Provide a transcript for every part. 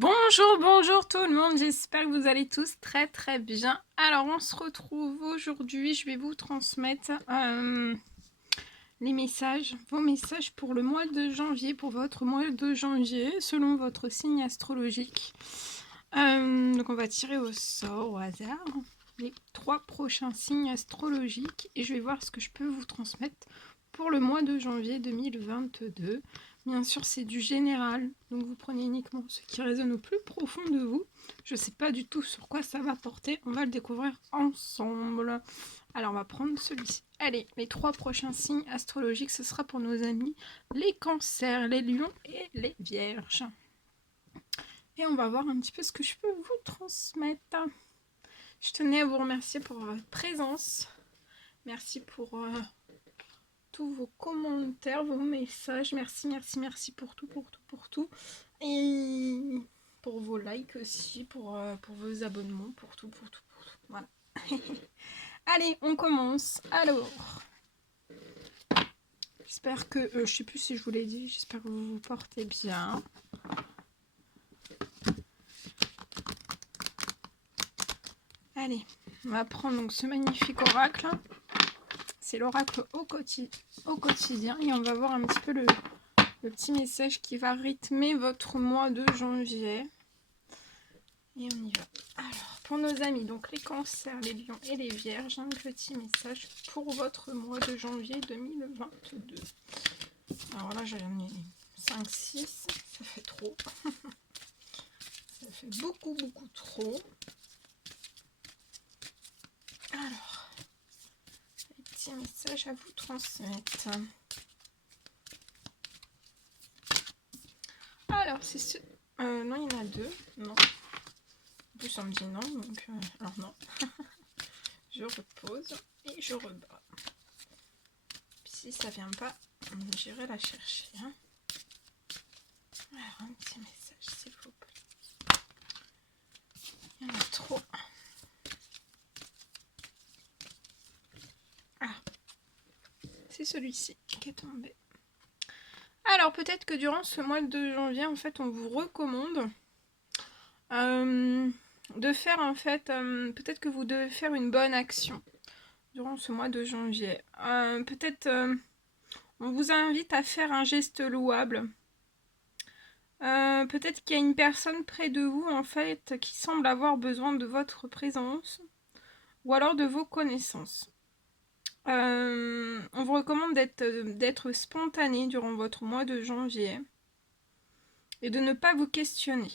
Bonjour, bonjour tout le monde, j'espère que vous allez tous très bien. Alors on se retrouve aujourd'hui, je vais vous transmettre les messages, vos messages pour le mois de janvier, pour votre mois de janvier, selon votre signe astrologique. Donc on va tirer au sort, au hasard, les 3 prochains signes astrologiques et je vais voir ce que je peux vous transmettre pour le mois de janvier 2022. Bien sûr, c'est du général, donc vous prenez uniquement ce qui résonne au plus profond de vous. Je ne sais pas du tout sur quoi ça va porter, on va le découvrir ensemble. Alors, on va prendre celui-ci. Allez, les 3 prochains signes astrologiques, ce sera pour nos amis les cancers, les lions et les vierges. Et on va voir un petit peu ce que je peux vous transmettre. Je tenais à vous remercier pour votre présence. Merci pour tous vos commentaires, vos messages. Merci pour tout. Et pour vos likes aussi, pour vos abonnements, pour tout. Voilà. Allez, on commence. Alors, j'espère que, je sais plus si je vous l'ai dit, j'espère que vous vous portez bien. Allez, on va prendre donc ce magnifique oracle. C'est l'oracle au quotidien et on va voir un petit peu le petit message qui va rythmer votre mois de janvier. Et on y va. Alors, pour nos amis, donc les cancers, les lions et les vierges, un petit message pour votre mois de janvier 2022. Alors là, j'en ai 5, 6, ça fait trop. Ça fait beaucoup trop. Alors, les petits messages à vous transmettre. Alors, c'est ce... non, il y en a 2. Non. En plus, on me dit non, donc... alors non. Je repose et je rebats. Puis si ça vient pas, j'irai la chercher. Hein. Alors, un petit message, s'il vous plaît. Il y en a trop. Ah, c'est celui-ci qui est tombé. Alors, peut-être que durant ce mois de janvier, en fait, on vous recommande de faire, en fait, peut-être que vous devez faire une bonne action durant ce mois de janvier. Peut-être, on vous invite à faire un geste louable. Peut-être qu'il y a une personne près de vous, en fait, qui semble avoir besoin de votre présence ou alors de vos connaissances. On vous recommande d'être spontané durant votre mois de janvier et de ne pas vous questionner.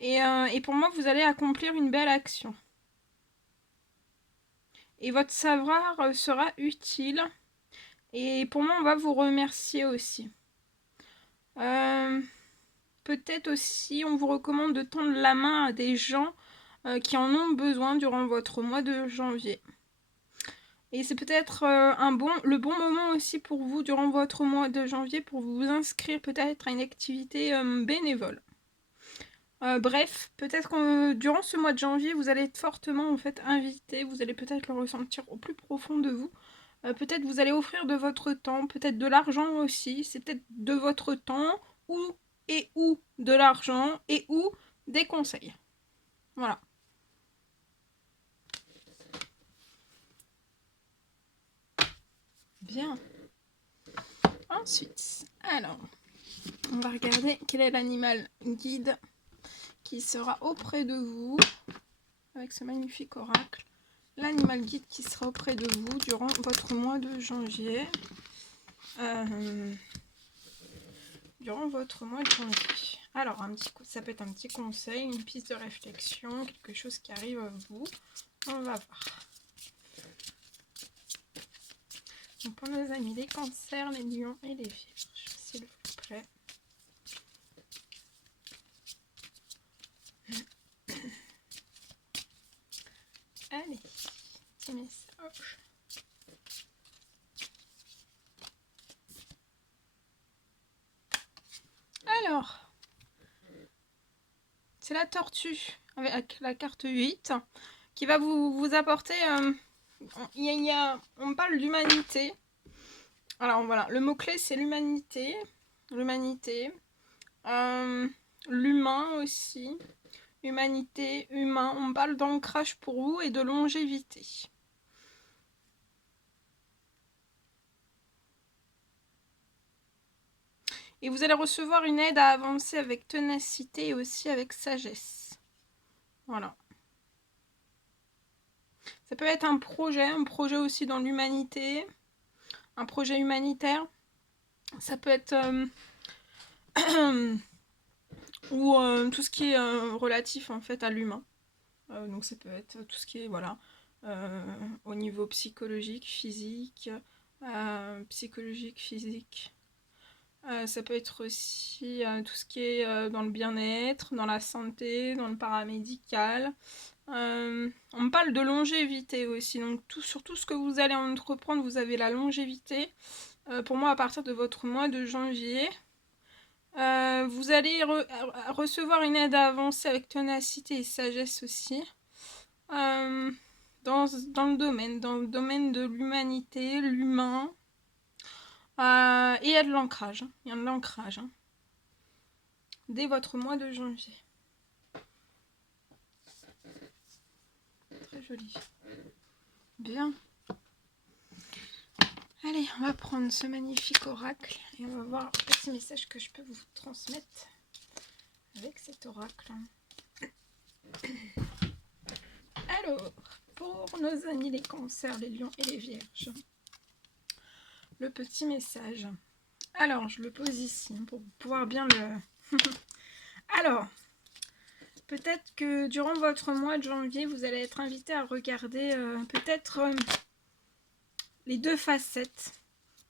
Et pour moi, vous allez accomplir une belle action. Et votre savoir sera utile. Et pour moi, on va vous remercier aussi. Peut-être aussi, on vous recommande de tendre la main à des gens qui en ont besoin durant votre mois de janvier. Et c'est peut-être le bon moment aussi pour vous durant votre mois de janvier pour vous inscrire peut-être à une activité bénévole. Bref, peut-être que durant ce mois de janvier, vous allez être fortement en fait invité, vous allez peut-être le ressentir au plus profond de vous. Peut-être vous allez offrir de votre temps, peut-être de l'argent aussi, c'est peut-être de votre temps ou de l'argent et ou des conseils. Voilà. Bien. Ensuite, alors, on va regarder quel est l'animal guide qui sera auprès de vous avec ce magnifique oracle. L'animal guide qui sera auprès de vous durant votre mois de janvier. Durant votre mois de janvier. Alors, ça peut être un petit conseil, une piste de réflexion, quelque chose qui arrive à vous. On va voir. Donc, pour nos amis, les cancers, les lions et les vierges, s'il vous plaît. Allez, petit message. Alors, c'est la tortue avec la carte 8 qui va vous apporter... on parle d'humanité. Alors voilà, le mot-clé c'est l'humanité. L'humanité. L'humain aussi. Humanité, humain. On parle d'ancrage pour vous et de longévité. Et vous allez recevoir une aide à avancer avec ténacité et aussi avec sagesse. Voilà. Ça peut être un projet aussi dans l'humanité, un projet humanitaire. Ça peut être ou tout ce qui est relatif en fait à l'humain. Donc ça peut être tout ce qui est voilà au niveau psychologique, physique, physique. Ça peut être aussi tout ce qui est dans le bien-être, dans la santé, dans le paramédical. On me parle de longévité aussi, donc sur tout ce que vous allez entreprendre, vous avez la longévité. Pour moi, à partir de votre mois de janvier, vous allez recevoir une aide à avancer avec ténacité et sagesse aussi. Dans le domaine de l'humanité, l'humain. Et il y a de l'ancrage. Il y a de l'ancrage. Dès votre mois de janvier. Très joli. Bien. Allez, on va prendre ce magnifique oracle et on va voir un petit message que je peux vous transmettre avec cet oracle. Alors, pour nos amis les cancers, les lions et les vierges, le petit message. Alors, je le pose ici pour pouvoir bien le... Alors, peut-être que durant votre mois de janvier, vous allez être invité à regarder peut-être les deux facettes.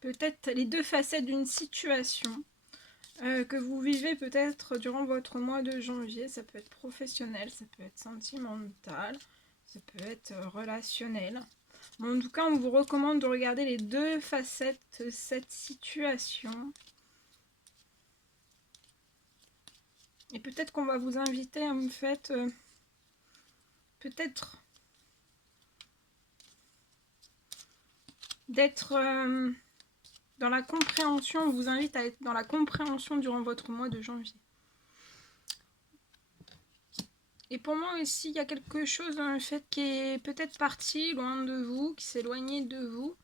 Peut-être les deux facettes d'une situation que vous vivez peut-être durant votre mois de janvier. Ça peut être professionnel, ça peut être sentimental, ça peut être relationnel. Mais en tout cas, on vous recommande de regarder les deux facettes de cette situation. Et peut-être qu'on va vous inviter en fait, peut-être d'être dans la compréhension. On vous invite à être dans la compréhension durant votre mois de janvier. Et pour moi aussi, il y a quelque chose en fait qui est peut-être parti loin de vous, qui s'est éloigné de vous.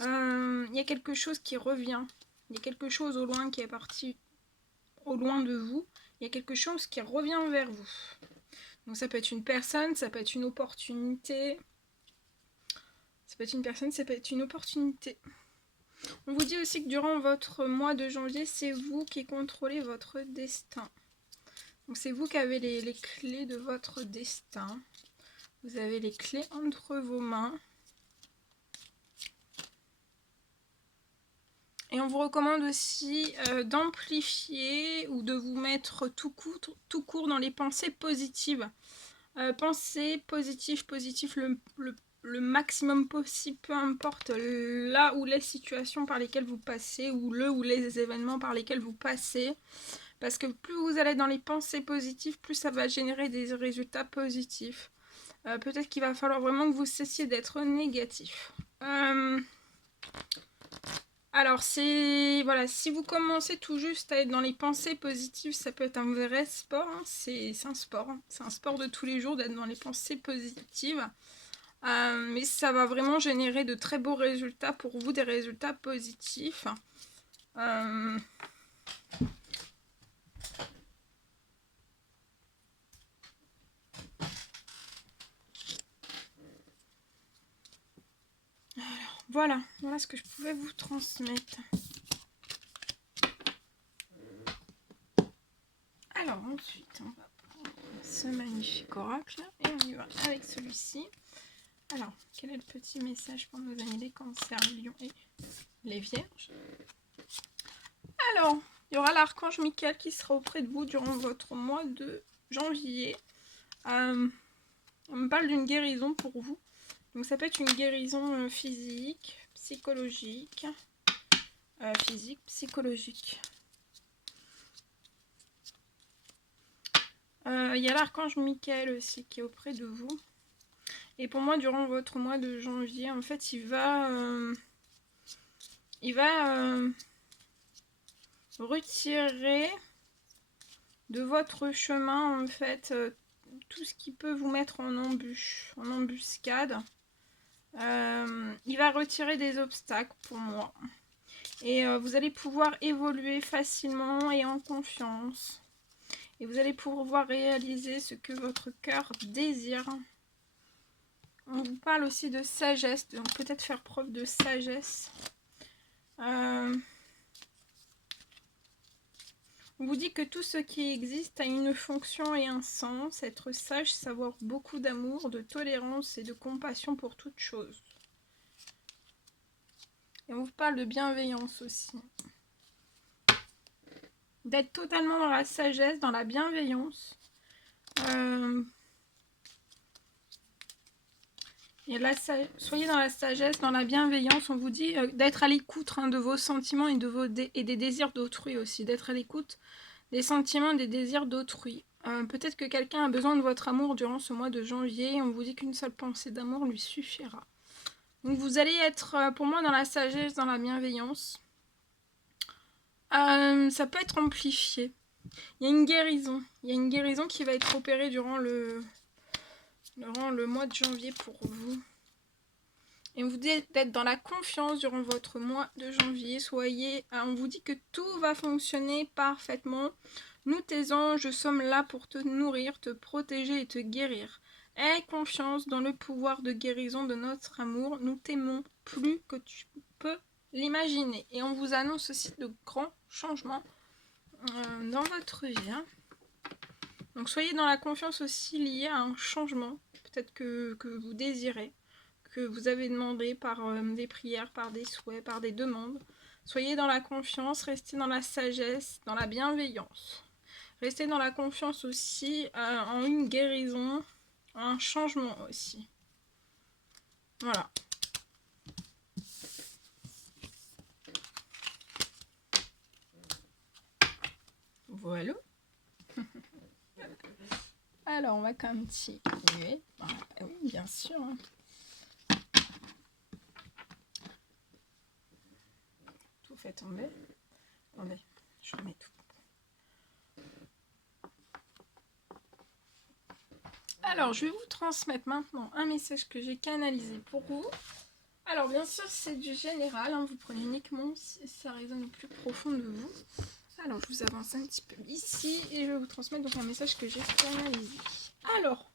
Il y a quelque chose qui revient. Il y a quelque chose au loin qui est parti au loin de vous. Il y a quelque chose qui revient vers vous. Donc ça peut être une personne, ça peut être une opportunité. Ça peut être une personne, ça peut être une opportunité. On vous dit aussi que durant votre mois de janvier, c'est vous qui contrôlez votre destin. Donc c'est vous qui avez les clés de votre destin. Vous avez les clés entre vos mains. Et on vous recommande aussi d'amplifier ou de vous mettre tout court dans les pensées positives. Pensez positif, le maximum possible, peu importe là où les situations par lesquelles vous passez ou les événements par lesquels vous passez. Parce que plus vous allez dans les pensées positives, plus ça va générer des résultats positifs. Peut-être qu'il va falloir vraiment que vous cessiez d'être négatif. Alors, voilà, si vous commencez tout juste à être dans les pensées positives, ça peut être un vrai sport. Hein. C'est un sport. Hein. C'est un sport de tous les jours d'être dans les pensées positives. Mais ça va vraiment générer de très beaux résultats pour vous, des résultats positifs. Alors, voilà ce que je pouvais vous transmettre. Alors ensuite, on va prendre ce magnifique oracle et on y va avec celui-ci. Alors, quel est le petit message pour nos amis les cancers, les lions et les vierges? Alors, il y aura l'archange Michael qui sera auprès de vous durant votre mois de janvier. On me parle d'une guérison pour vous. Donc ça peut être une guérison physique, psychologique. Il y a l'archange Michael aussi qui est auprès de vous. Et pour moi, durant votre mois de janvier, en fait, il va retirer de votre chemin, en fait, tout ce qui peut vous mettre en embuscade. Il va retirer des obstacles pour moi. Et vous allez pouvoir évoluer facilement et en confiance. Et vous allez pouvoir réaliser ce que votre cœur désire. On vous parle aussi de sagesse, donc peut-être faire preuve de sagesse. On vous dit que tout ce qui existe a une fonction et un sens. Être sage, savoir beaucoup d'amour, de tolérance et de compassion pour toute chose. Et on vous parle de bienveillance aussi. D'être totalement dans la sagesse, dans la bienveillance. Et là, soyez dans la sagesse, dans la bienveillance. On vous dit d'être à l'écoute de vos sentiments et, et des désirs d'autrui aussi. D'être à l'écoute des sentiments et des désirs d'autrui. Peut-être que quelqu'un a besoin de votre amour durant ce mois de janvier. On vous dit qu'une seule pensée d'amour lui suffira. Donc vous allez être, pour moi, dans la sagesse, dans la bienveillance. Ça peut être amplifié. Il y a une guérison. Il y a une guérison qui va être opérée durant le mois de janvier pour vous. Et on vous dit d'être dans la confiance durant votre mois de janvier. On vous dit que tout va fonctionner parfaitement. Nous, tes anges, sommes là pour te nourrir, te protéger et te guérir. Aie confiance dans le pouvoir de guérison de notre amour. Nous t'aimons plus que tu peux l'imaginer. Et on vous annonce aussi de grands changements dans votre vie. Donc soyez dans la confiance aussi liée à un changement, peut-être que vous désirez, que vous avez demandé par des prières, par des souhaits, par des demandes. Soyez dans la confiance, restez dans la sagesse, dans la bienveillance. Restez dans la confiance aussi en une guérison, en un changement aussi. Voilà. Voilà. Alors, on va quand même continuer. Ah, oui, bien sûr. Tout fait tomber. Attendez, je remets tout. Alors, je vais vous transmettre maintenant un message que j'ai canalisé pour vous. Alors, bien sûr, c'est du général. Vous prenez uniquement si ça résonne au plus profond de vous. Alors, je vous avance un petit peu ici et je vais vous transmettre donc un message que j'ai canalisé. Alors,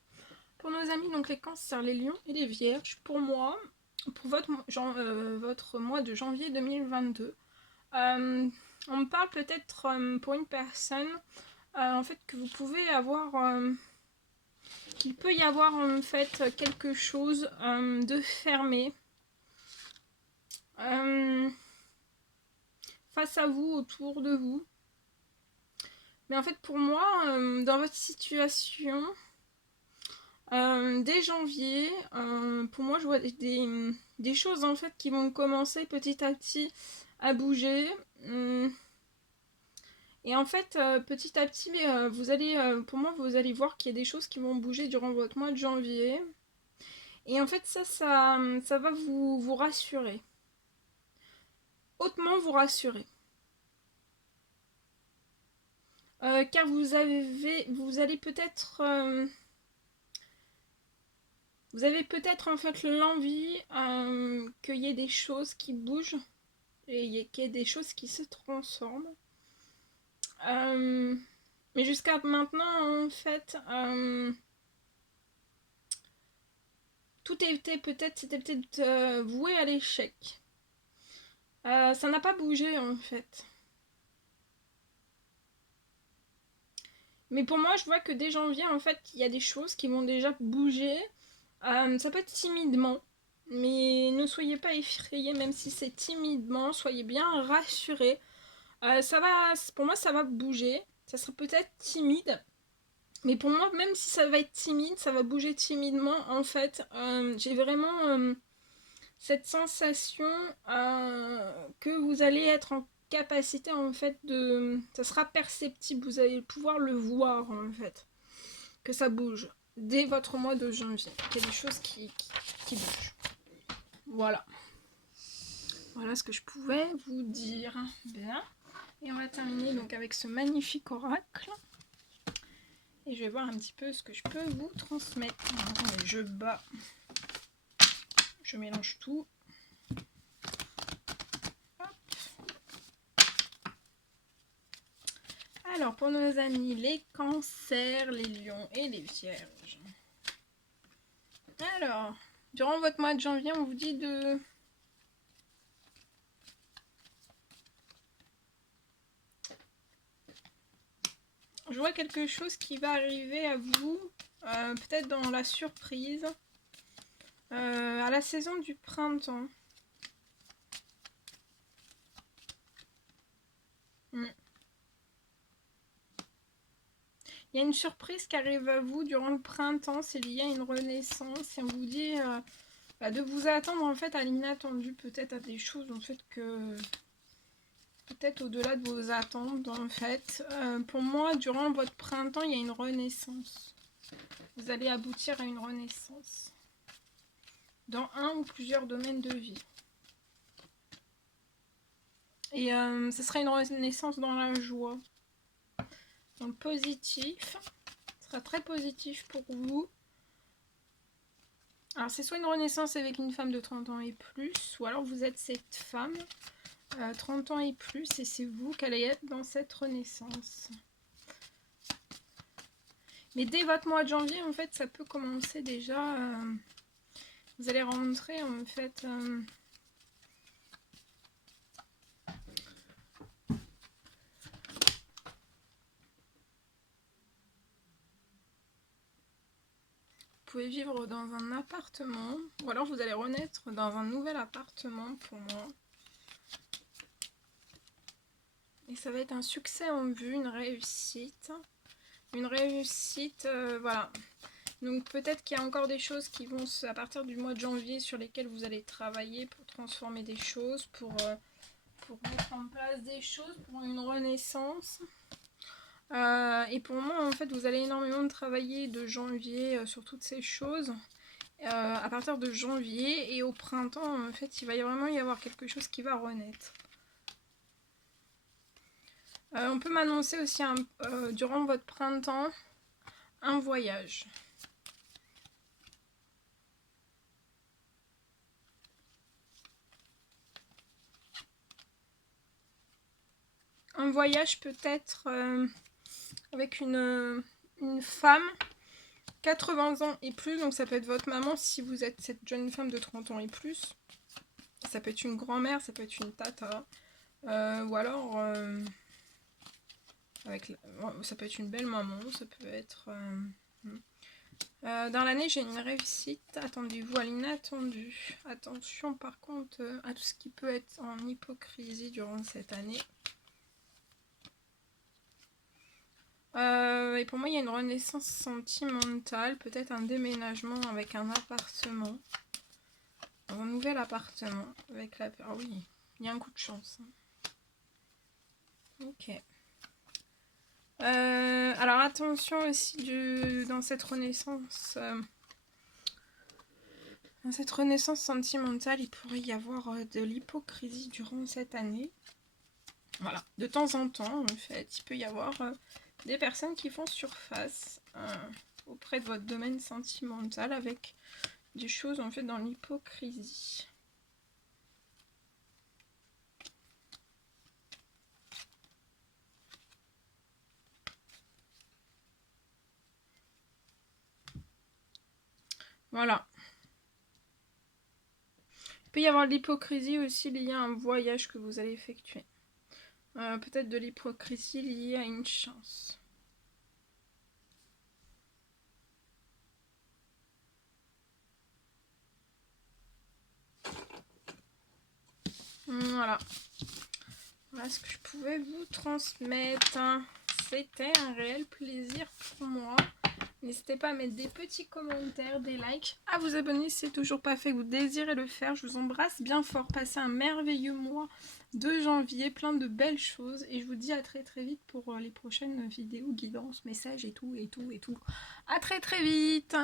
pour nos amis, donc les cancers, les lions et les vierges, pour moi, pour votre mois de janvier 2022, on me parle peut-être pour une personne, en fait, que vous pouvez avoir... qu'il peut y avoir en fait quelque chose de fermé face à vous, autour de vous. Mais en fait pour moi, dans votre situation, dès janvier, pour moi je vois des choses en fait qui vont commencer petit à petit à bouger. Et en fait, petit à petit, vous allez, pour moi, vous allez voir qu'il y a des choses qui vont bouger durant votre mois de janvier. Et en fait, ça va vous rassurer. Hautement vous rassurer. Car vous allez peut-être... vous avez peut-être en fait l'envie qu'il y ait des choses qui bougent et qu'il y ait des choses qui se transforment. Mais jusqu'à maintenant, en fait, c'était peut-être voué à l'échec. Ça n'a pas bougé en fait. Mais pour moi, je vois que dès janvier, en fait, il y a des choses qui vont déjà bouger. Ça peut être timidement, mais ne soyez pas effrayés, même si c'est timidement, soyez bien rassurés. Pour moi, ça va bouger. Ça sera peut-être timide, mais pour moi, même si ça va être timide, ça va bouger timidement. En fait, j'ai vraiment cette sensation que vous allez être en capacité en fait ça sera perceptible, vous allez pouvoir le voir en fait, que ça bouge dès votre mois de janvier, qu'il y a des choses qui bougent. Voilà ce que je pouvais vous dire. Bien, et on va terminer donc avec ce magnifique oracle. Et je vais voir un petit peu ce que je peux vous transmettre. Attendez, je bats. Je mélange tout. Hop. Alors, pour nos amis, les cancers, les lions et les vierges. Alors, durant votre mois de janvier, on vous dit de... Je vois quelque chose qui va arriver à vous, peut-être dans la surprise, à la saison du printemps. Il y a une surprise qui arrive à vous durant le printemps, c'est lié à une renaissance. Et on vous dit de vous attendre en fait à l'inattendu, peut-être à des choses en fait que... Peut-être au-delà de vos attentes en fait. Pour moi, durant votre printemps, il y a une renaissance. Vous allez aboutir à une renaissance. Dans un ou plusieurs domaines de vie. Et ce sera une renaissance dans la joie. Dans le positif. Ce sera très positif pour vous. Alors c'est soit une renaissance avec une femme de 30 ans et plus, ou alors vous êtes cette femme 30 ans et plus et c'est vous qui allez être dans cette renaissance. Mais dès votre mois de janvier, en fait, ça peut commencer déjà. Vous allez rentrer en fait. Vous pouvez vivre dans un appartement, ou alors vous allez renaître dans un nouvel appartement pour moi. Et ça va être un succès en vue, une réussite. Une réussite, voilà. Donc peut-être qu'il y a encore des choses qui vont, à partir du mois de janvier, sur lesquelles vous allez travailler pour transformer des choses, pour mettre en place des choses, pour une renaissance. Et pour moi, en fait, vous allez énormément travailler de janvier sur toutes ces choses. À partir de janvier et au printemps, en fait, il va vraiment y avoir quelque chose qui va renaître. On peut m'annoncer aussi, durant votre printemps, un voyage. Un voyage peut-être avec une femme, 80 ans et plus, donc ça peut être votre maman si vous êtes cette jeune femme de 30 ans et plus. Ça peut être une grand-mère, ça peut être une tata, ou alors ça peut être une belle maman, ça peut être... dans l'année, j'ai une réussite. Attendez-vous à l'inattendu. Attention par contre à tout ce qui peut être en hypocrisie durant cette année. Et pour moi, il y a une renaissance sentimentale, peut-être un déménagement avec un appartement. Un nouvel appartement avec la... Ah oui, il y a un coup de chance. Ok. Alors attention aussi dans cette renaissance... Dans cette renaissance sentimentale, il pourrait y avoir de l'hypocrisie durant cette année. Voilà, de temps en temps, en fait, il peut y avoir des personnes qui font surface auprès de votre domaine sentimental avec des choses, en fait, dans l'hypocrisie. Voilà. Il peut y avoir de l'hypocrisie aussi liée à un voyage que vous allez effectuer. Peut-être de l'hypocrisie liée à une chance. Voilà. Voilà ce que je pouvais vous transmettre. C'était un réel plaisir pour moi. N'hésitez pas à mettre des petits commentaires, des likes, à vous abonner si c'est toujours pas fait, vous désirez le faire. Je vous embrasse bien fort. Passez un merveilleux mois de janvier, plein de belles choses. Et je vous dis à très très vite pour les prochaines vidéos, guidances, messages et tout. À très très vite.